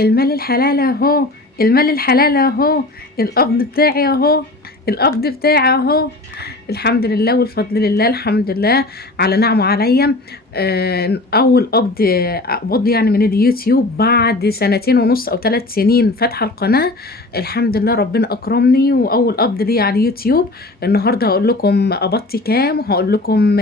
المال الحلال اهو، المال الحلال اهو، القبض بتاعي اهو، القبض بتاعي اهو. الحمد لله والفضل لله، الحمد لله على نعمه عليا. اول قبض يعني من اليوتيوب بعد سنتين ونص او 3 سنين فاتحه القناه. الحمد لله ربنا اكرمني، واول قبض لي على اليوتيوب. النهارده هقول لكم قبضتي كام، وهقول لكم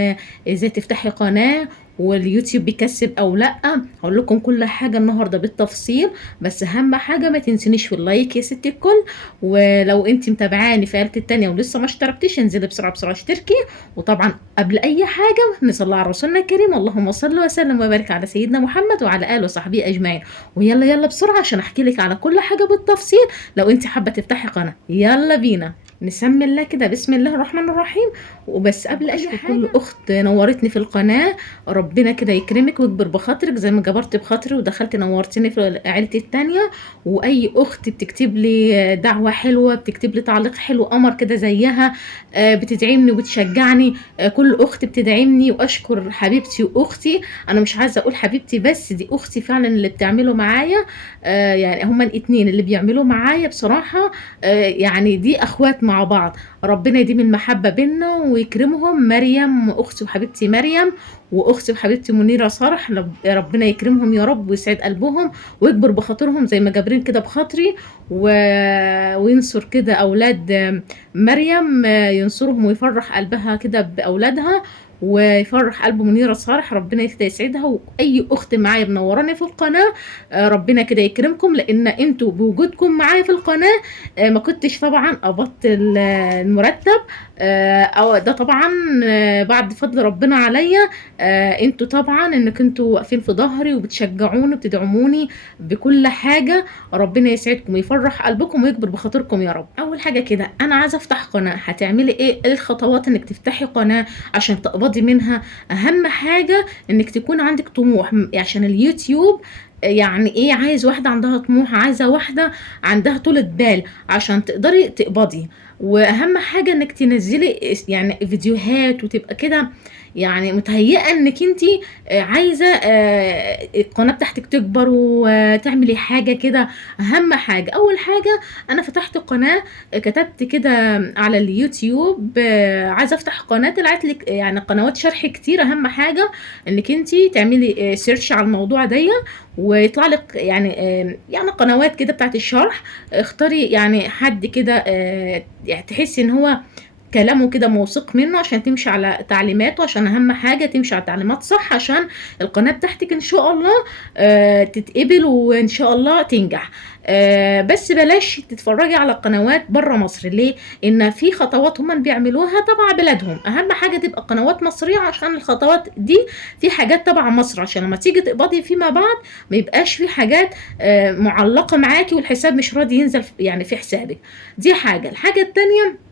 ازاي تفتحي قناه واليوتيوب بيكسب او لا. هقول لكم كل حاجه النهارده بالتفصيل. بس اهم حاجه ما تنسونيش في اللايك يا ست الكل. ولو انت متابعاني في عيلتي التانية ولسه ما اشتركتيش، انزلي بسرعه بسرعه اشتركي. وطبعا قبل اي حاجه نصلي على رسولنا الكريم، اللهم صل وسلم وبارك على سيدنا محمد وعلى اله وصحبه اجمعين. ويلا يلا بسرعه عشان احكي لك على كل حاجه بالتفصيل. لو انت حابه تفتحي قناه يلا بينا. نسمي الله كده، بسم الله الرحمن الرحيم. وبس قبل اشكر كل اخت نورتني في القناه، ربنا كده يكرمك ويكبر بخاطرك زي ما جبرت بخاطري ودخلت نورتني في عيلتي التانية. واي اخت بتكتب لي دعوة حلوة، بتكتب لي تعليق حلو قمر كده زيها، بتدعمني وبتشجعني. كل اخت بتدعمني، واشكر حبيبتي واختي. انا مش عايزة اقول حبيبتي بس، دي اختي فعلا اللي بتعمله معايا. يعني هما الاتنين اللي بيعملوا معايا بصراحة. يعني دي اخوات مع بعض. ربنا يديم المحبة بينا ويكرمهم. مريم اختي وحبيبتي مريم، واختي وحبيبتي منيره صرح، ربنا يكرمهم يا رب ويسعد قلبهم ويكبر بخاطرهم زي ما جابرين كده بخاطري. و... وينصر كده اولاد مريم، ينصرهم ويفرح قلبها كده باولادها، ويفرح قلب منيره صالح. ربنا كده يسعدها. واي اخت معايا منوراني في القناه، ربنا كده يكرمكم، لان انتوا بوجودكم معايا في القناه ما كنتش طبعا قبضت المرتب. او ده طبعا بعد فضل ربنا عليا. انتوا طبعا انك انتوا واقفين في ظهري وبتشجعوني وبتدعموني بكل حاجه. ربنا يسعدكم ويفرح قلبكم ويكبر بخاطركم يا رب. اول حاجه كده، انا عايزه افتح قناه، هتعملي ايه؟ ايه الخطوات انك تفتحي قناه عشان تقبضي منها؟ اهم حاجه انك تكون عندك طموح، عشان اليوتيوب يعني ايه، عايز واحده عندها طموح، عايزه واحده عندها طولة بال عشان تقدري تقبضي. واهم حاجه انك تنزلي يعني فيديوهات وتبقى كده، يعني متهيئه انك انت عايزه القناه بتاعتك تكبر وتعملي حاجه كده. اهم حاجه، اول حاجه، انا فتحت قناه، كتبت كده على اليوتيوب عايزه افتح قناه، طلعت لك يعني قنوات شرح كتير. اهم حاجه انك انت تعملي سيرش على الموضوع ده ويطلع لك يعني قنوات كده بتاعت الشرح. اختاري يعني حد كده يعني تحسي ان هو كلامه كده موثوق منه عشان تمشي على تعليماته، عشان اهم حاجة تمشي على التعليمات صح، عشان القناة بتاعتك ان شاء الله تتقبل وان شاء الله تنجح. بس بلاش تتفرجي على قنوات بره مصر. ليه؟ ان في خطوات هم بيعملوها تبع بلادهم. اهم حاجة تبقى قنوات مصرية، عشان الخطوات دي في حاجات تبع مصر، عشان لما تيجي تقبضي فيما بعد ما يبقاش في حاجات معلقة معاكي والحساب مش راضي ينزل يعني في حسابك. دي حاجة. الحاجة التانية،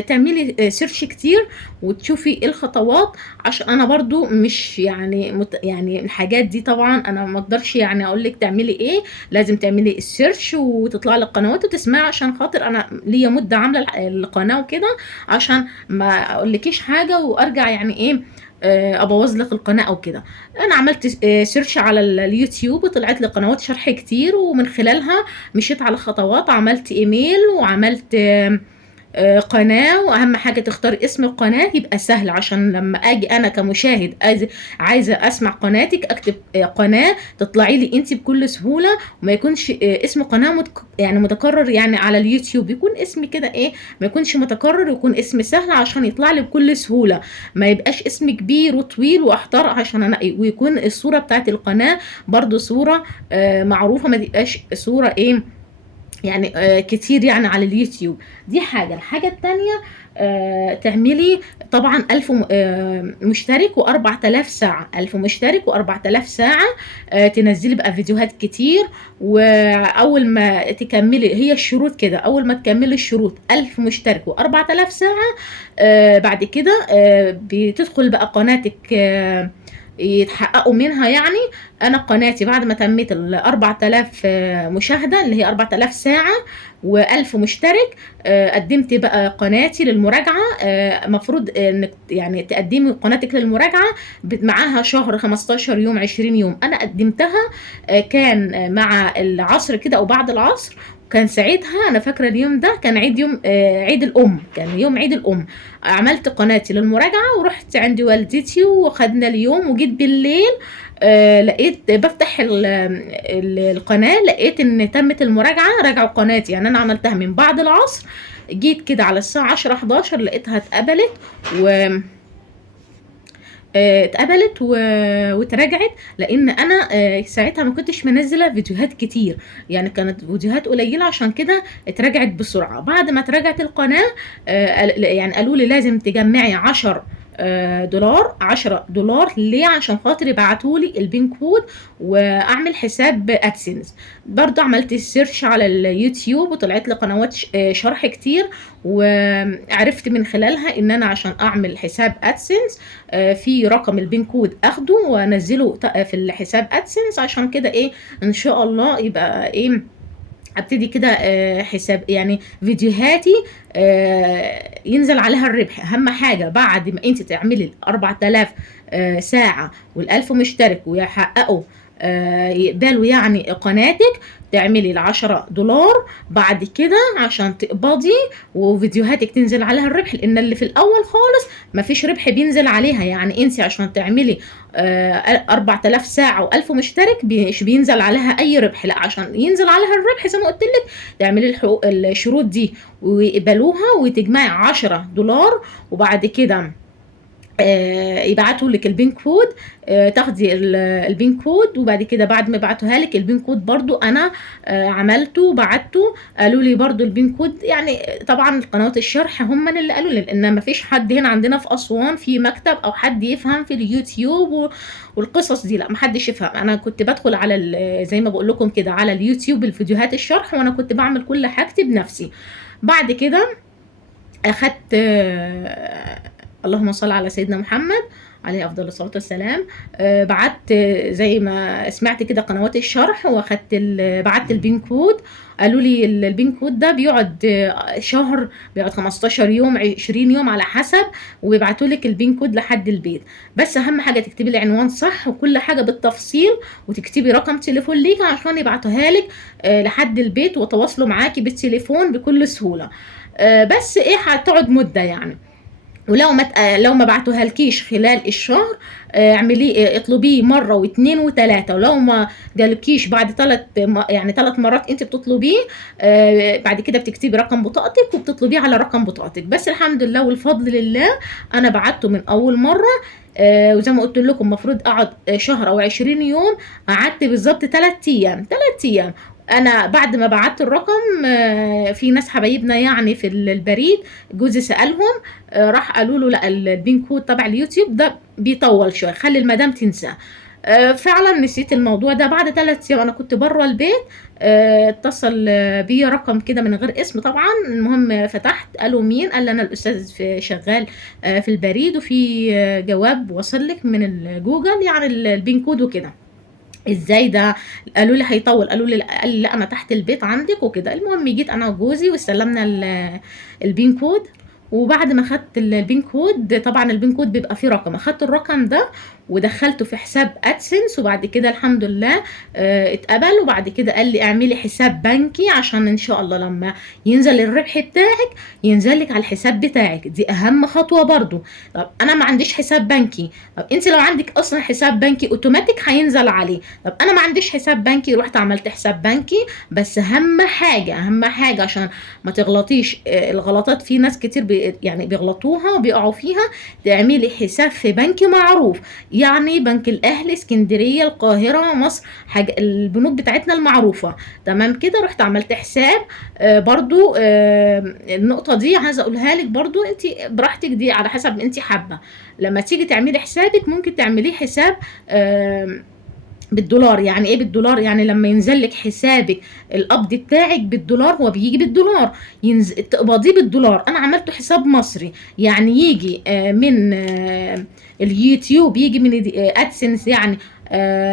تعملي سيرش كتير وتشوفي ايه الخطوات، عشان انا برضو مش يعني يعني الحاجات دي طبعا انا ما اقدرش يعني اقول لك تعملي ايه. لازم تعملي السيرش وتطلع لك قنوات وتسمعي، عشان خاطر انا ليا مده عامله القناه وكده، عشان ما اقولكيش حاجه وارجع يعني ايه ابوظ لك القناه او كده. انا عملت سيرش على اليوتيوب وطلعت لي قنوات شرح كتير، ومن خلالها مشيت على خطوات، عملت ايميل وعملت قناة. واهم حاجة تختار اسم القناة يبقى سهل، عشان لما اجي انا كمشاهد عايزة اسمع قناتك اكتب قناة تطلعي لي انت بكل سهولة، وما يكونش اسم قناة يعني متكرر يعني على اليوتيوب، يكون اسم كده ايه، ما يكونش متكرر، يكون اسم سهل عشان يطلع لي بكل سهولة. ما يبقاش اسم كبير وطويل واحتار عشان انقي، ويكون الصورة بتاعت القناة برضو صورة معروفة، ما تبقاش صورة ايه يعني كتير يعني على اليوتيوب. دي حاجة. الحاجة التانية، تعملي طبعا 1000 مشترك و4000 ساعة. 1000 مشترك و4000 ساعة. تنزلي بقى فيديوهات كتير. وأول ما تكملي، هي الشروط كده، أول ما تكملي الشروط 1000 مشترك و4000 ساعة، بعد كده بتدخل بقى قناتك يتحققوا منها يعني. انا قناتي بعد ما تميت ال 4000 مشاهده، اللي هي 4000 ساعه و1000 مشترك، قدمت بقى قناتي للمراجعه. مفروض انك يعني تقدمي قناتك للمراجعه معاها شهر، 15 يوم، 20 يوم. انا قدمتها كان مع العصر كده او بعد العصر. كان ساعتها انا فاكره اليوم ده كان عيد يوم عيد الام، كان يوم عيد الام. عملت قناتي للمراجعه ورحت عند والدتي وخدنا اليوم، وجيت بالليل لقيت بفتح القناه، لقيت ان تمت المراجعه، راجعوا قناتي. يعني انا عملتها من بعد العصر، جيت كده على الساعه 10 11 لقيتها اتقبلت واتراجعت. لان انا ساعتها ما كنتش منزله فيديوهات كتير، يعني كانت فيديوهات قليله، عشان كده اتراجعت بسرعه. بعد ما اتراجعت القناه يعني قالوا لي لازم تجمعي 10 دولار. ليه؟ عشان خاطر يبعتوا لي البين كود واعمل حساب ادسنس. برضه عملت السيرش على اليوتيوب وطلعت لي قنوات شرح كتير، وعرفت من خلالها ان انا عشان اعمل حساب ادسنس في رقم البين كود اخده وانزله في الحساب ادسنس. عشان كده ايه، ان شاء الله يبقى ايه، ابتدي كده حساب يعني فيديوهاتي ينزل عليها الربح. اهم حاجه بعد ما انت تعملي 4000 ساعه وال1000 مشترك ويحققوا يقبلوا يعني قناتك، تعملي ال10 دولار بعد كده عشان تقبضي وفيديوهاتك تنزل عليها الربح. لان اللي في الاول خالص مفيش ربح بينزل عليها. يعني انت عشان تعملي 4000 ساعة و1000 مشترك مش بينزل عليها أي ربح. لا، عشان ينزل عليها الربح زي ما قلت لك تعملي الشروط دي ويقبلوها وتجمعي 10 دولار، وبعد كده يبعتوا لك البين كود، تاخدي البين كود. وبعد كده بعد ما بعتوها لك البين كود برضو انا عملته وبعته. قالوا لي برضو البين كود، يعني طبعا قنوات الشرح هم اللي قالوا لي، لان ما فيش حد هنا عندنا في اسوان في مكتب او حد يفهم في اليوتيوب والقصص دي. لا، ما حدش يفهم. انا كنت بدخل على زي ما بقول لكم كده على اليوتيوب الفيديوهات الشرح، وانا كنت بعمل كل حاجتي بنفسي. بعد كده اخدت اللهم صل على سيدنا محمد عليه افضل الصلاه والسلام. بعت زي ما سمعت كده قنوات الشرح، واخدت بعت البين كود. قالوا لي البين كود ده بيقعد شهر، بيقعد 15 يوم، 20 يوم على حسب، وبيبعتوا لك البين كود لحد البيت. بس اهم حاجه تكتبي العنوان صح وكل حاجه بالتفصيل، وتكتبي رقم تليفون ليك عشان يبعتوها لك لحد البيت وتواصلوا معاكي بالتليفون بكل سهوله. بس ايه، هتقعد مده يعني. ولو لو ما بعتوها لكيش خلال الشهر، اعمليه اطلبيه مره واثنين وثلاثه. ولو ما جالكيش بعد يعني 3 مرات انت بتطلبيه، بعد كده بتكتبي رقم بطاقتك وبتطلبيه على رقم بطاقتك. بس الحمد لله والفضل لله انا بعته من اول مره. وزي ما قلت لكم المفروض اقعد شهر او 20 يوم، قعدت بالظبط 3 ايام. 3 ايام انا بعد ما بعت الرقم. في ناس حبايبنا يعني في البريد، جوزي سالهم، راح قالوا له لا، البين كود تبع اليوتيوب ده بيطول شويه، خلي المدام تنساه. فعلا نسيت الموضوع ده. بعد 3 ايام انا كنت بره البيت، اتصل بيا رقم كده من غير اسم طبعا. المهم فتحت، قالوا مين؟ قال لي انا الاستاذ شغال في البريد، وفي جواب وصل لك من الجوجل يعني البين كود وكده. ازاي ده؟ قالوا لي هيطول. قال لي لا، انا تحت البيت عندك وكده. المهم جيت انا وجوزي واستلمنا البين كود. وبعد ما خدت البين كود، طبعا البين كود بيبقى فيه رقم، اخدت الرقم ده ودخلته في حساب ادسنس. وبعد كده الحمد لله اتقبل. وبعد كده قال لي اعملي حساب بنكي عشان ان شاء الله لما ينزل الربح بتاعك ينزل لك على الحساب بتاعك. دي اهم خطوه برضو. طب انا ما عنديش حساب بنكي. طب انت لو عندك اصلا حساب بنكي اوتوماتيك هينزل عليه. طب انا ما عنديش حساب بنكي، رحت عملت حساب بنكي. بس اهم حاجه عشان ما تغلطيش الغلطات في ناس كتير يعني بيغلطوها وبيقعوا فيها، تعملي حساب في بنك معروف. يعني بنك الاهلي، اسكندريه، القاهره، مصر، حاجه البنوك بتاعتنا المعروفه. تمام كده. رحت عملت حساب. برضو النقطه دي عايزه اقولها لك برضو، انت براحتك دي على حسب انت حابه. لما تيجي تعملي حسابك ممكن تعمليه حساب بالدولار. يعني ايه بالدولار؟ يعني لما ينزل لك حسابك القبض بتاعك بالدولار، هو بيجي بالدولار، تقبضيه بالدولار. انا عملته حساب مصري، يعني يجي من اليوتيوب، يجي من ادسنس يعني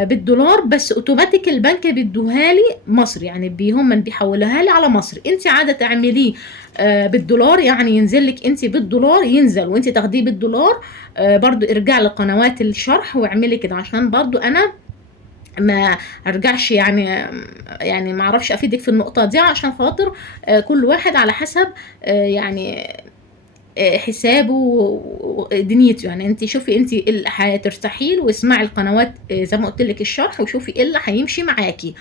بالدولار، بس اوتوماتيك البنك بيدوها لي مصري، يعني هم بيحولوها لي على مصري. انت عاده تعمليه بالدولار، يعني ينزل لك انت بالدولار، ينزل وانت تاخديه بالدولار. برضو ارجع لقنوات الشرح واعملي كده، عشان برضو انا ما ارجعش يعني ما اعرفش افيدك في النقطه دي، عشان خاطر كل واحد على حسب يعني حسابه ودنيته. يعني انت شوفي انت ايه اللي هترتاحي له، واسمعي القنوات زي ما قلت لك الشرح، وشوفي ايه اللي هيمشي معاكي.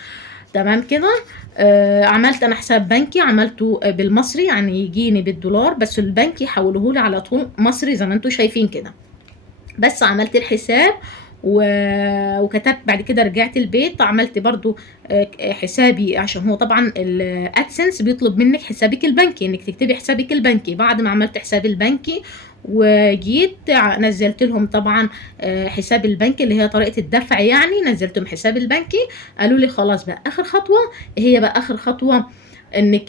تمام كده. عملت انا حساب بنكي، عملته بالمصري، يعني يجيني بالدولار، بس البنك يحوله لي على طول مصري زي ما انتم شايفين كده. بس عملت الحساب وكتبت. بعد كده رجعت البيت، عملت برضو حسابي، عشان هو طبعا الادسنس بيطلب منك حسابك البنكي، انك تكتبي حسابك البنكي. بعد ما عملت حسابي البنكي وجيت نزلت لهم طبعا حساب البنكي اللي هي طريقة الدفع، يعني نزلت لهم حساب البنكي. قالوا لي خلاص بقى اخر خطوة. هي بقى اخر خطوة انك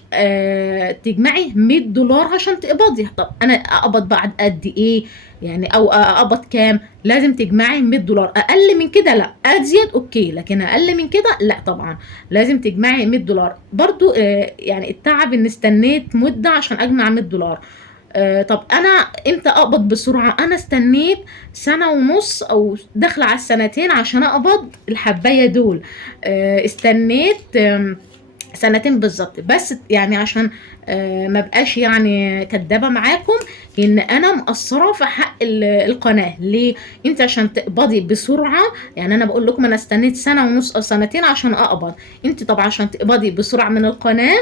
تجمعي $100 عشان تقبضي. طب انا اقبض بعد قد ايه يعني، او اقبض كام؟ لازم تجمعي $100. اقل من كده لا، ازيد اوكي، لكن اقل من كده لا طبعا. لازم تجمعي $100 برضو. يعني التعب ان استنيت مدة عشان اجمع $100. طب انا امتى اقبض بسرعة؟ انا استنيت سنة ونص او داخلة على السنتين عشان اقبض الحباية دول. استنيت سنتين بالظبط. بس يعني عشان ما بقاش يعني كدابه معاكم، ان انا مقصره في حق القناه. ليه؟ انت عشان تقبضي بسرعه، يعني انا بقول لكم انا استنيت سنه ونص او سنتين عشان اقبض. انت طبعا عشان تقبضي بسرعه من القناه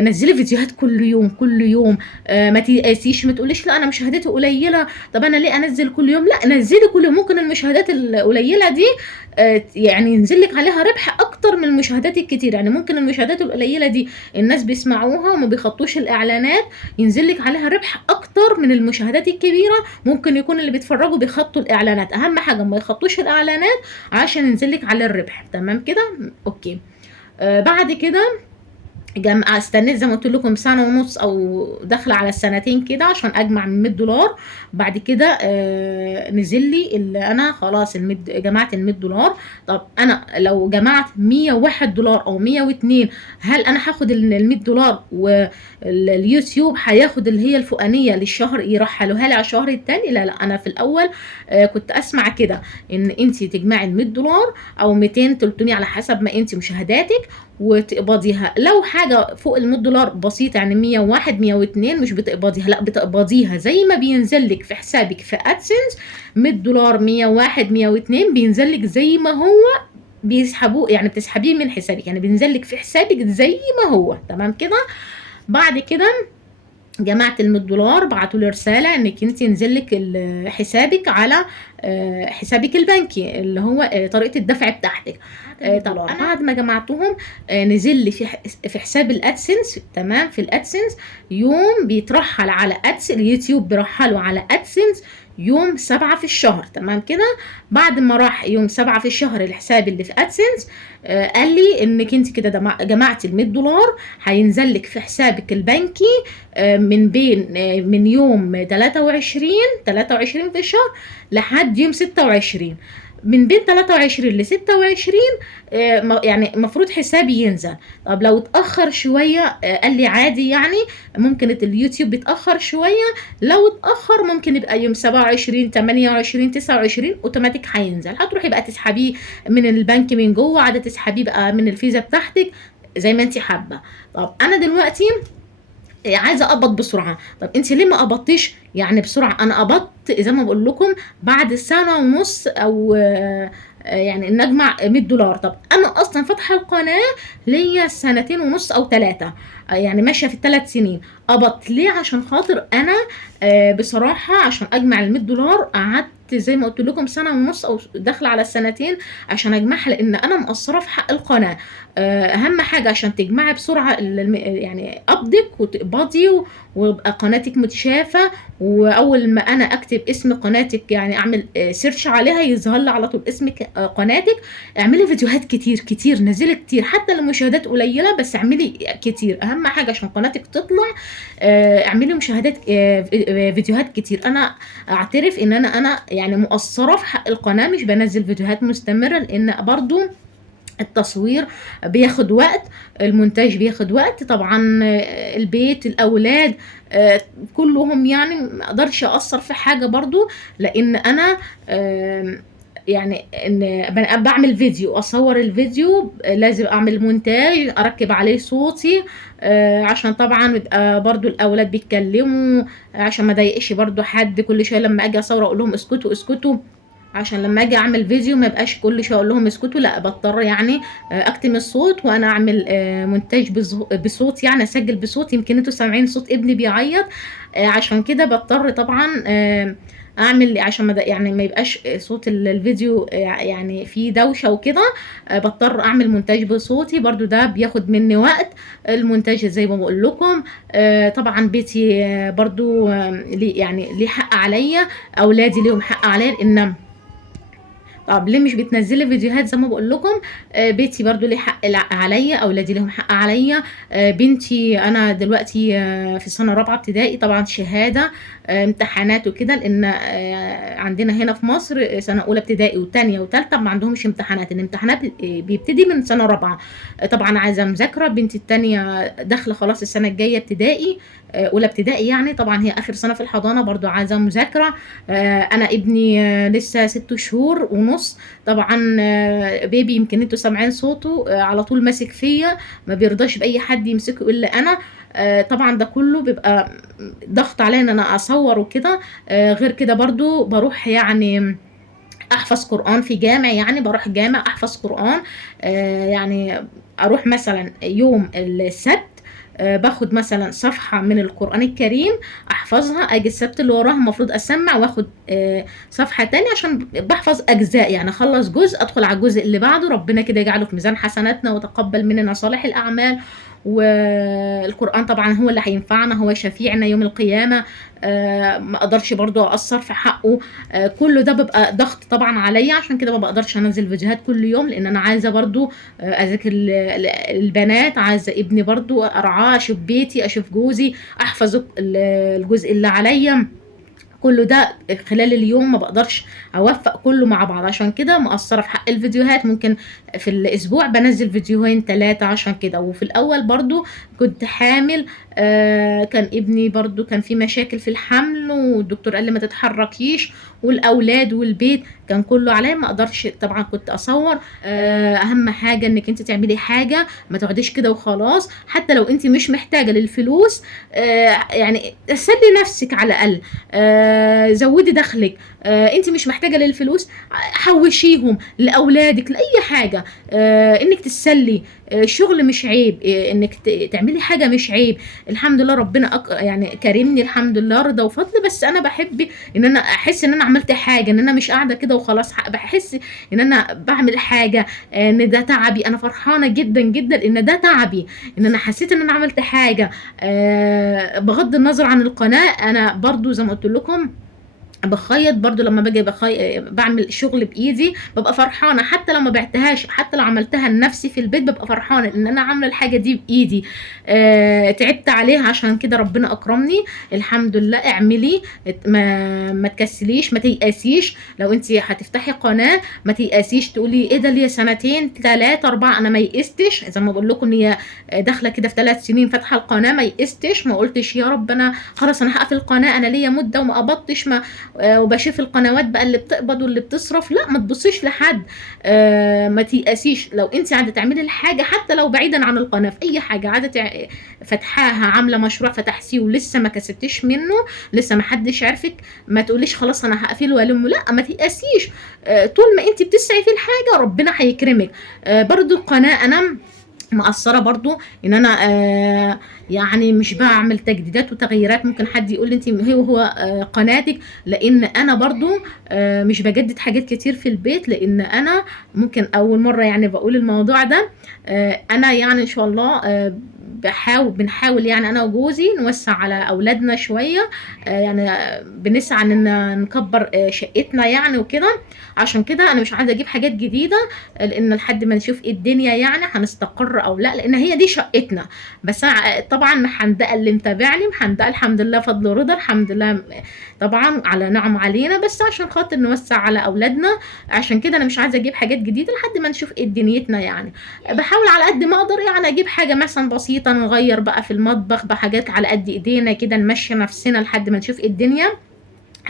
نزلي فيديوهات كل يوم كل يوم. ما تيأسيش، ما تقوليش لا انا مشاهداتي قليله، طب انا ليه انزل كل يوم؟ لا، نزلي كل يوم. ممكن المشاهدات القليله دي يعني ينزل لك عليها ربح اكتر من المشاهدات الكتير. يعني ممكن المشاهدات القليله دي الناس بيسمعوها وما بيخطوش الاعلانات، ينزل لك عليها ربح اكتر من المشاهدات الكبيره. ممكن يكون اللي بيتفرجوا بيخطوا الاعلانات، اهم حاجه ما يخطوش الاعلانات عشان ينزل لك على الربح. تمام كده؟ اوكي. بعد كده استنيت زي ما قلت لكم سنه ونص او داخله على السنتين كده عشان اجمع من $100. بعد كده نزل لي اللي انا خلاص جمعت $100. طب انا لو جمعت $101 او 102، هل انا هاخد $100 واليوتيوب هياخد اللي هي الفوقانيه للشهر يرحلوها لي على الشهر التاني؟ لا لا، انا في الاول كنت اسمع كده ان انت تجمعي $100 او 200 300 على حسب ما انت مشاهداتك وتقبضيها. لو حاجه فوق $100 بسيطه، يعني 101 102، مش بتقبضيها، لا بتقبضيها زي ما بينزل لك في حسابك في ادسنس. $100 101 102 بينزل لك زي ما هو، بيسحبوه يعني بتسحبيه من حسابك، يعني بينزل لك في حسابك زي ما هو. تمام كده. بعد كده جمعت $100، بعتوا لي رساله انك انت ينزل لك حسابك على حسابك البنكي اللي هو طريقه الدفع بتاعتك. طب انا بعد ما جمعتهم نزل لي في حساب الادسنس. تمام. في الادسنس يوم بيترحل على اليوتيوب بيرحلوا على ادسنس يوم 7 في الشهر. تمام كده. بعد ما راح يوم 7 في الشهر الحساب اللي في ادسنس قال لي انك انت كده جمعتي $100، هينزل لك في حسابك البنكي من يوم 23 في الشهر لحد يوم 26. من بين 23 ل 26 يعني المفروض حسابي ينزل. طب لو اتأخر شوية قال لي عادي، يعني ممكن اليوتيوب بيتأخر شوية. لو اتأخر ممكن يبقى يوم 27 28 29 اوتوماتيك هينزل. هتروحي بقى تسحبيه من البنك من جوه، عادة تسحبيه بقى من الفيزا بتاعتك زي ما انت حابة. طب انا دلوقتي عايزه اقبض بسرعه. طب انت ليه ما قبضتيش يعني بسرعه؟ انا قبضت زي ما بقول لكم بعد سنه ونص او يعني ان اجمع $100. طب انا اصلا فاتحه القناه ليا سنتين ونص او 3، يعني ماشيه في ال3 سنين. قبضت ليه؟ عشان خاطر انا بصراحه عشان اجمع $100 قعدت زي ما قلت لكم سنه ونص او داخله على السنتين عشان اجمعها، لان انا مقصره في حق القناه. اهم حاجه عشان تجمعي بسرعه يعني قبضك وتقبضي ويبقى قناتك متشافه. واول ما انا اكتب اسم قناتك، يعني اعمل سيرش عليها، يظهر لي على طول اسم قناتك. اعملي فيديوهات كتير كتير، نزلي كتير، حتى لو مشاهدات قليله بس اعملي كتير. اهم حاجه عشان قناتك تطلع اعملي مشاهدات، فيديوهات كتير. انا اعترف ان انا يعني مقصره في حق القناه، مش بنزل فيديوهات مستمره، لان برضو التصوير بياخد وقت، المونتاج بياخد وقت طبعا، البيت، الاولاد، كلهم يعني ما اقدرش اقصر في حاجه برضو. لان انا يعني ان بعمل فيديو، اصور الفيديو لازم اعمل مونتاج، اركب عليه صوتي، عشان طبعا بيبقى برضو الاولاد بيتكلموا، عشان ما اضايقش برضو حد. كل شويه لما اجي اصور اقول لهم اسكتوا اسكتوا، عشان لما اجي اعمل فيديو ما يبقاش كل شويه اقول لهم اسكتوا، لا بضطر يعني اكتم الصوت وانا اعمل مونتاج بصوت، يعني اسجل بصوت. يمكن انتوا سامعين صوت ابني بيعيط، عشان كده بضطر طبعا اعمل، عشان ما يعني ما يبقاش صوت الفيديو يعني فيه دوشه وكده. بضطر اعمل مونتاج بصوتي، برضو ده بياخد مني وقت المونتاج زي ما بقول لكم. طبعا بيتي برضو يعني ليه حق عليا، اولادي ليهم حق عليا. لان طب ليه مش بتنزلي فيديوهات زي ما بقول لكم؟ بيتي برضو ليه حق عليا، اولادي ليهم حق عليا. بنتي انا دلوقتي في سنه رابعه ابتدائي، طبعا شهاده امتحانات وكده، لان عندنا هنا في مصر سنه اولى ابتدائي وثانيه وثالثه ما عندهمش امتحانات، الامتحانات بيبتدي من سنه رابعه. طبعا عايزه مذاكره. بنتي الثانيه داخله خلاص السنه الجايه ابتدائي، اولى ابتدائي يعني، طبعا هي اخر سنه في الحضانه، برضو عايزه مذاكره. انا ابني لسه 6 شهور ونص، طبعا بيبي يمكن انتوا سامعين صوته، على طول ماسك فيا، ما بيرضاش باي حد يمسكه الا انا. طبعا ده كله بيبقى ضغط عليا ان انا اصور وكده. غير كده برضو بروح يعني احفظ قرآن في جامع، يعني بروح جامع احفظ قرآن. يعني اروح مثلا يوم السبت، باخد مثلا صفحة من القرآن الكريم احفظها، اجي السبت اللي وراها المفروض اسمع واخد صفحة تانية، عشان بحفظ اجزاء، يعني اخلص جزء ادخل على الجزء اللي بعده. ربنا كده يجعله في ميزان حسناتنا وتقبل مننا صالح الاعمال. والقرآن طبعا هو اللي هينفعنا، هو شفيعنا يوم القيامة. ما اقدرش برضو اقصر في حقه. كله ده بيبقى ضغط طبعا عليا، عشان كده ما بقدرش انزل فيديوهات كل يوم، لان انا عايزه برضو اذاكر البنات، عايزه ابني برضو ارعاه، اشوف بيتي، اشوف جوزي، احفظ الجزء اللي عليا. كله ده خلال اليوم ما بقدرش اوفق كله مع بعض، عشان كده مقصره في حق الفيديوهات. ممكن في الاسبوع بنزل فيديوهين 3 عشان كده. وفي الاول برضو كنت حامل، كان ابني برضو كان في مشاكل في الحمل، والدكتور قال لي ما تتحركيش، والاولاد والبيت كان كله عليا، ما اقدرش طبعا كنت اصور. اهم حاجه انك انت تعملي حاجه، ما تقعديش كده وخلاص، حتى لو انت مش محتاجه للفلوس. يعني سلي نفسك على الاقل، زودي دخلك. انت مش محتاجه للفلوس، حوشيهم لاولادك لاي حاجه. انك تسلي، الشغل مش عيب، انك تعملي حاجه مش عيب. الحمد لله ربنا يعني كرمني، الحمد لله رضا وفضل. بس انا بحب ان انا احس ان انا عملت حاجه، ان انا مش قاعده كده وخلاص، بحس ان انا بعمل حاجه، ان ده تعبي. انا فرحانه جدا جدا ان ده تعبي، ان انا حسيت ان انا عملت حاجه. بغض النظر عن القناه، انا برضو زي ما قلت لكم بخيط برضو، لما باجي بعمل شغل بايدي ببقى فرحانه، حتى لو ما بعتهاش، حتى لو عملتها لنفسي في البيت ببقى فرحانه ان انا عامله الحاجه دي بايدي. تعبت عليها، عشان كده ربنا اكرمني الحمد لله. اعملي، ما تكسليش، ما تيأسيش. لو انت هتفتحي قناه ما تيأسيش تقولي ايه ده ليا سنتين 3 4. انا ما يئستش، زي ما بقول لكم هي داخله كده في 3 سنين فاتحه القناه، ما يئستش، ما قلتش يا رب انا خلاص انا هقفل القناه، انا ليا مده وما قبضتش، ما وبشوف القنوات بقى اللي بتقبض واللي بتصرف. لا، ما تبصيش لحد، ما تيأسيش. لو انت عايزه تعملي الحاجه، حتى لو بعيدا عن القناه، في اي حاجه عايزه فتحاها، عامله مشروع فتحتيه ولسه ما كسبتيش منه، لسه ما حدش عرفك، ما تقوليش خلاص انا هقفله والمه، لا ما تيأسيش. طول ما انت بتسعي في الحاجه ربنا هيكرمك. برضو القناه انا مقصرة برضو ان انا يعني مش بعمل تجديدات وتغييرات. ممكن حد يقول لي انت هو قناتك، لان انا برضو مش بجدد حاجات كتير في البيت، لان انا ممكن اول مرة يعني بقول الموضوع ده. انا يعني ان شاء الله بنحاول يعني انا وجوزي نوسع على اولادنا شوية. يعني بنسعى ان نكبر شقتنا يعني وكده. عشان كده انا مش عايزه اجيب حاجات جديده، لان لحد ما نشوف ايه الدنيا يعني هنستقر او لا، لان هي دي شقتنا. بس انا طبعا محندقه، اللي متابعني محندقه الحمد لله، فضل ورضا الحمد لله، طبعا على نعم علينا، بس عشان خاطر نوسع على اولادنا. عشان كده انا مش عايزه اجيب حاجات جديده لحد ما نشوف ايه دنيتنا يعني. بحاول على قد ما اقدر يعني اجيب حاجه مثلا بسيطه، نغير بقى في المطبخ بحاجات على قد ايدينا كده، نمشي نفسنا لحد ما نشوف ايه الدنيا.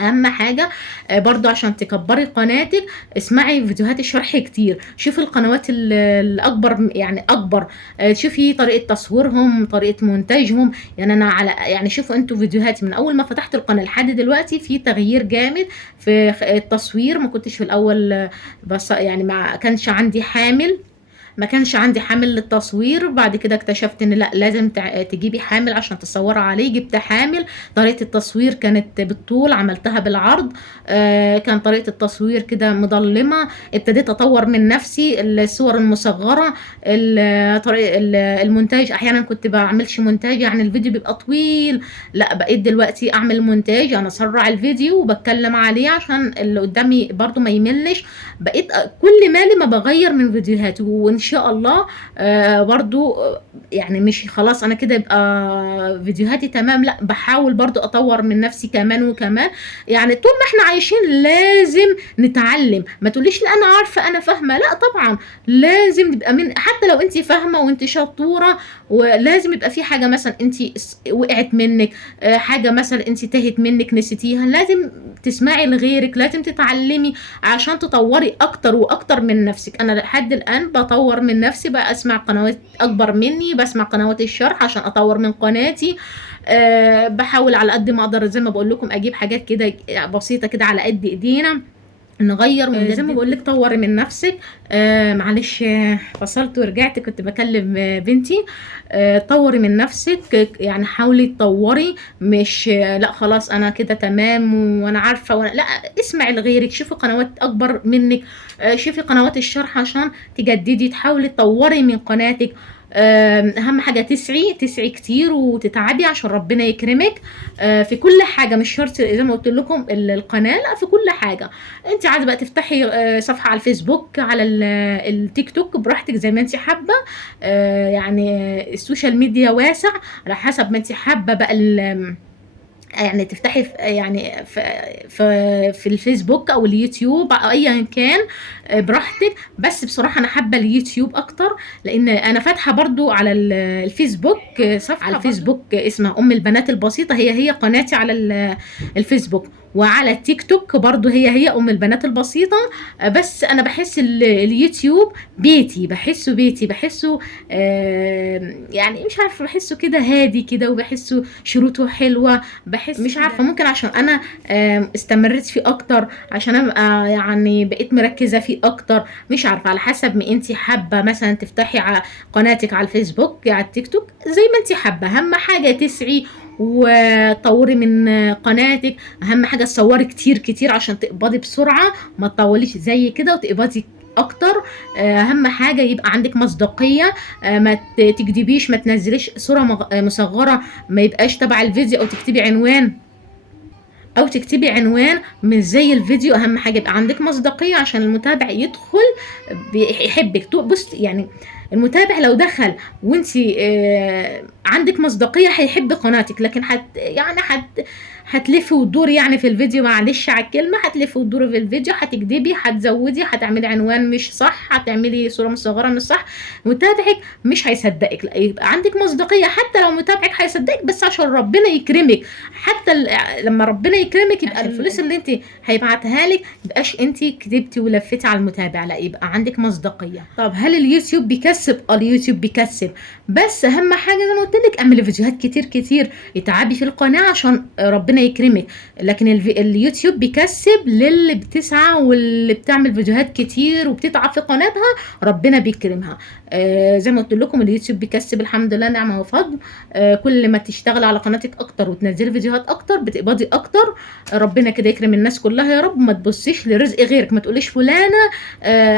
اهم حاجه برضو عشان تكبري قناتك، اسمعي فيديوهات الشرح كتير، شوفي القنوات الاكبر يعني اكبر، شوفي طريقه تصويرهم، طريقه مونتاجهم. يعني انا على يعني شوفوا انتوا فيديوهاتي من اول ما فتحت القناه لحد دلوقتي في تغيير جامد في التصوير. ما كنتش في الاول بس يعني ما كانش عندي حامل، ما كانش عندي حامل للتصوير. بعد كده اكتشفت ان لا، لازم تجيبي حامل عشان تصوري عليه. جبت حامل. طريقة التصوير كانت بالطول، عملتها بالعرض. كان طريقة التصوير كده مظلمة. ابتديت اطور من نفسي، الصور المصغرة، طريقة المونتاج. احيانا كنت بعملش مونتاج، يعني الفيديو بيبقى طويل، لا بقيت دلوقتي اعمل مونتاج، انا اسرع الفيديو وبتكلم عليه عشان اللي قدامي برضو ما يملش. بقيت كل مالي ما بغير من فيديوهاتي، وان شاء الله برضو يعني مش خلاص انا كده يبقى فيديوهاتي تمام، لا بحاول برضو اطور من نفسي كمان وكمان. يعني طول ما احنا عايشين لازم نتعلم. ما تقوليش لا انا عارفه انا فاهمه، لا طبعا لازم تبقى من، حتى لو انت فاهمه وانت شطوره، ولازم يبقى في حاجه مثلا انت وقعت منك، حاجه مثلا انت تهت منك نسيتيها، لازم تسمعي لغيرك، لازم تتعلمي عشان تطوري اكتر واكتر من نفسك. انا لحد الان بطور من نفسي، بقى اسمع قنوات اكبر مني، بسمع قنوات الشرح عشان اطور من قناتي. بحاول على قد ما اقدر زي ما بقول لكم اجيب حاجات كده بسيطه كده على قد ايدينا، نغير زي ما بقول لك طوري من نفسك. معلش فصلت ورجعت، كنت بكلم بنتي. طوري من نفسك، يعني حاولي تطوري، مش لا خلاص انا كده تمام وانا عارفه لا، اسمعي لغيرك، شوفي قنوات اكبر منك، شوفي قنوات الشرح عشان تجددي، تحاولي تطوري من قناتك. اهم حاجه تسعي كتير وتتعبي عشان ربنا يكرمك في كل حاجه، مش شرط زي ما قلت لكم القناه، لا في كل حاجه. انت عايزه بقى تفتحي صفحه على الفيسبوك، على التيك توك، براحتك زي ما انت حابه. يعني السوشيال ميديا واسع، على حسب ما انت حابه بقى يعني تفتحي يعني في الفيسبوك او اليوتيوب او ايا كان، براحتك. بس بصراحه انا حابه اليوتيوب اكتر، لان انا فاتحه برضو على الفيسبوك صفحه على الفيسبوك اسمها ام البنات البسيطه، هي قناتي على الفيسبوك. وعلى التيك توك برضو هي ام البنات البسيطه. بس انا بحس اليوتيوب بيتي، بحسه يعني مش عارفه، بحسه كده هادي كده، وبحسه شروطه حلوه، بحس مش عارفه، ممكن عشان انا استمريت فيه اكتر، عشان ابقى يعني بقيت مركزه فيه اكتر، مش عارفه، على حسب ما انت حابه مثلا تفتحي قناتك على الفيسبوك على التيك توك زي ما انت حابه. اهم حاجه تسعي وطوري من قناتك. اهم حاجه تصوري كتير كتير عشان تقبضي بسرعه، ما تطوليش زي كده وتقبضي اكتر. اهم حاجه يبقى عندك مصداقيه، ما تكدبيش، ما تنزليش صوره مصغره ما يبقاش تبع الفيديو، او تكتبي عنوان مش زي الفيديو. اهم حاجه يبقى عندك مصداقيه عشان المتابع يدخل يحبك. بص يعني المتابع لو دخل وانت عندك مصداقيه هيحب قناتك، لكن هتلفي وتدوري يعني في الفيديو، معلش على الكلمه، هتلفي وتدوري في الفيديو، هتكدبي، هتزودي، هتعملي عنوان مش صح، هتعملي صوره مصغره مش صح، متابعك مش هيصدقك. لا، يبقى عندك مصداقيه، حتى لو متابعك هيصدقك بس عشان ربنا يكرمك. حتى لما ربنا يكرمك يبقى الفلوس اللي انت هيبعتها لك يبقاش انت كدبتي ولفتي على المتابع، لا يبقى عندك مصداقيه. طب هل اليوتيوب بيكسب؟ اليوتيوب بيكسب، بس اهم حاجه زي ما قلت لك اعملي فيديوهات كتير كتير اتعبي في القناه عشان ربنا يكرمك. لكن اليوتيوب بيكسب للي بتسعى واللي بتعمل فيديوهات كتير وبتتعب في قناتها، ربنا بيكرمها. زي ما قلت لكم اليوتيوب بيكسب الحمد لله، نعمه وفضل. كل ما تشتغل على قناتك اكتر وتنزلي فيديوهات اكتر بتقبضي اكتر، ربنا كده يكرم الناس كلها يا رب. ما تبصيش لرزق غيرك، ما تقوليش فلانه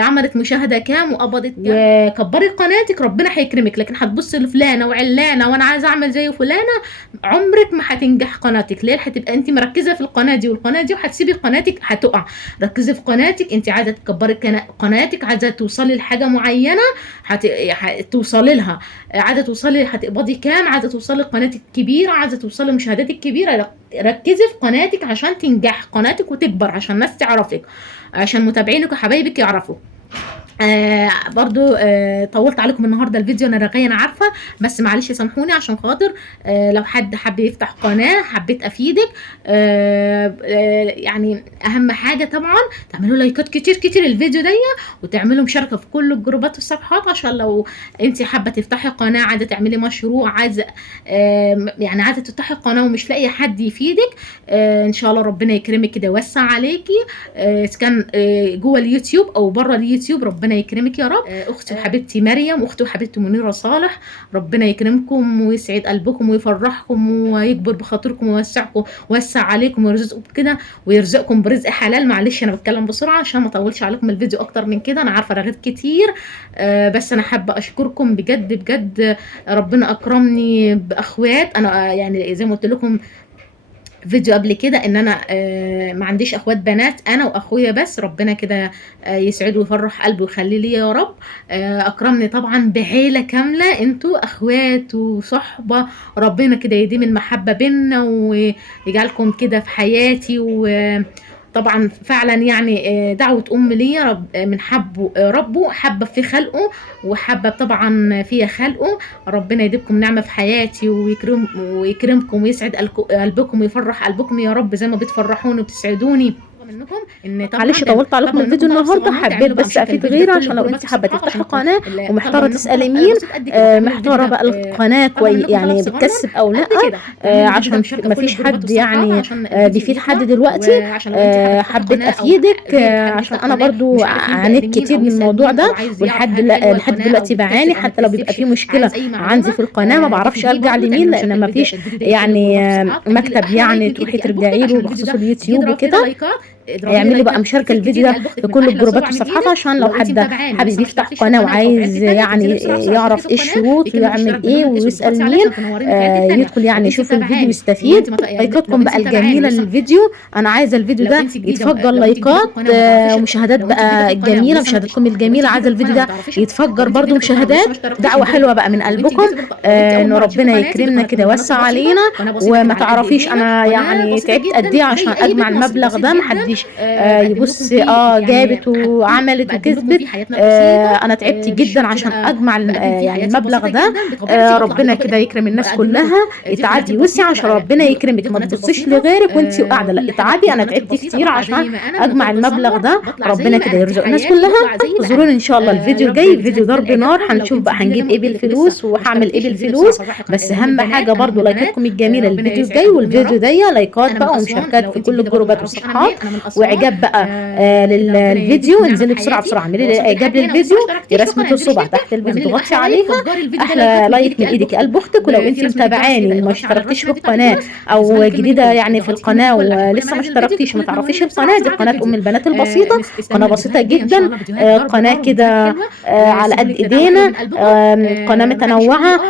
عملت مشاهده كام وقبضت كام، وكبري قناتك ربنا هيكرمك. لكن هتبصي لفلانه وعلانه وانا عايزه اعمل زي فلانه، عمرك ما هتنجح قناتك. ليه؟ هتبقى انت مركزه في القناه دي والقناه دي وهتسيبي قناتك هتقع. ركزي في قناتك، انت عايزه تكبري قناتك، عايزه توصلي لحاجه معينه توصلي لها، عايزه توصلي هتقبضي كام، عايزه توصلي لقناتك كبيره، عايزه توصلي مشاهداتك كبيره. ركزي في قناتك عشان تنجح قناتك وتكبر، عشان الناس تعرفك، عشان متابعينك وحبايبك يعرفوا. برضو طولت عليكم النهارده الفيديو، انا رغايه انا عارفه، بس معلش سامحوني عشان خاطر لو حد حب يفتح قناه حبيت افيدك. يعني اهم حاجه طبعا تعملوا لايكات كتير كتير الفيديو ده، وتعملوا مشاركه في كل الجروبات والصفحات، عشان لو انت حابه تفتحي قناه، عايزه تعملي مشروع، عايزه يعني عايزه تفتحي قناه ومش لاقيه حد يفيدك، ان شاء الله ربنا يكرمك كده يوسع عليكي، اذا كان جوه اليوتيوب او بره اليوتيوب، ربنا يكرمك يا رب. اختي وحبيبتي مريم، واختي وحبيبتي منيره صالح، ربنا يكرمكم ويسعد قلبكم ويفرحكم ويكبر بخاطركم ويوسعكم ويوسع عليكم ويرزقكم كده ويرزقكم برزق حلال. معلش انا بتكلم بسرعه عشان ما اطولش عليكم الفيديو اكتر من كده، انا عارفه رغيت كتير، بس انا حابه اشكركم بجد بجد. ربنا اكرمني باخوات، انا يعني زي ما قلت لكم فيديو قبل كده ان انا ما عنديش اخوات بنات، انا واخويا بس، ربنا كده يسعده ويفرح قلبي ويخلي لي يا رب. اكرمني طبعا بعيله كامله، انتوا اخوات وصحبه، ربنا كده يديم المحبه بينا ويجعلكم كده في حياتي. طبعا فعلا يعني دعوة أم ليا، من حبه ربه حبب في خلقه وحبب طبعا في خلقه. ربنا يديبكم نعمة في حياتي ويكرمكم ويسعد قلبكم ويفرح قلبكم يا رب، زي ما بتفرحوني وبتسعدوني منكم. ان معلش طولت عليكم الفيديو النهارده، حبيت بس افيد غيره عشان لو انت حابه تفتحي قناه ومحتاره تسالي مين، محتاره بقى القناه يعني بتكسب او لا، عشان ما فيش حد يعني بيفيد حد دلوقتي، حبيت افيدك عشان انا برضو عانيت كتير من الموضوع ده، لحد دلوقتي بعاني. حتى لو بيبقى في مشكله عندي في القناه ما بعرفش ارجع لمين، لان ما فيش يعني مكتب يعني تروحي ترجعي له بخصوص اليوتيوب وكده. اعملي بقى مشاركه الفيديو ده في كل الجروبات والصفحات، عشان لو حد حابب يفتح قناه وعايز يعني يعرف ايه الشروط ويعمل ايه ويسال مين، يدخل يعني يشوف الفيديو يستفيد. لايكاتكم بقى الجميله للفيديو، انا عايزه الفيديو ده يتفجر لايكات ومشاهدات بقى الجميله، مشاهداتكم الجميله، عايزه الفيديو ده يتفجر برده مشاهدات. دعوه حلوه بقى من قلبكم ان ربنا يكرمنا كده ويوسع علينا. وما تعرفيش انا يعني تعبت قد ايه عشان اجمع المبلغ ده، محدش يبص جابت وعملت وكسبت، انا تعبت جدا عشان اجمع يعني المبلغ ده. ربنا كده يكرم الناس كلها، اتعدي وسعي عشان ربنا يكرمك، ما تبصيش لغيرك وانتي قاعده، لا اتعدي. انا تعبت كتير عشان اجمع المبلغ ده، ربنا كده يرزق الناس كلها. زوروني ان شاء الله الفيديو الجاي، فيديو ضرب نار، هنشوف بقى هنجيب ايه بالفلوس وهعمل ايه بالفلوس. بس اهم حاجه برضو لايكاتكم الجميله للفيديو الجاي والفيديو ده، لايكات بقى ومشاركات في كل الجروبات والصفحات، واعجاب بقى للفيديو. انزلي بسرعه بسرعه اعملي اعجاب للفيديو، رسمه الصبع تحت الفيديو ضغطي عليها، احلى لايك من ايدك قلب اختك. ولو انت متابعاني وما اشتركتيش في القناه او جديده يعني في القناه ولسه ما اشتركتيش ما تعرفيش القناه دي، قناه ام البنات البسيطه، قناه بسيطه جدا، قناه كده على قد ايدينا، قناه متنوعه،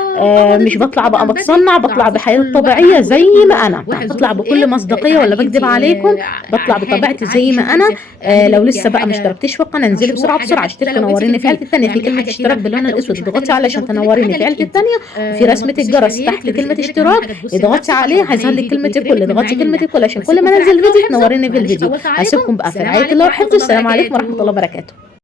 مش بطلع بقى بتصنع، بطلع بحياتي الطبيعيه زي ما انا، بطلع بكل مصداقيه ولا بكذب عليكم، بطلع بطبيعتي زي ما انا. لو لسه بقى ما اشتركتيش في القناه انزلي بسرعه بسرعه اشتركي، نوريني في عيلتي الثانيه، في كلمه اشتراك باللون الاسود اضغطي عليه عشان تنوريني في عيلتي الثانيه، وفي رسمه الجرس تحت كلمه اشتراك اضغطي عليه هيظهر لك كلمه الكل، اضغطي كلمه الكل عشان كل ما انزل فيديو تنوريني في الفيديو. هسيبكم بقى في رعايه الله وحفظه. السلام عليكم ورحمه الله وبركاته.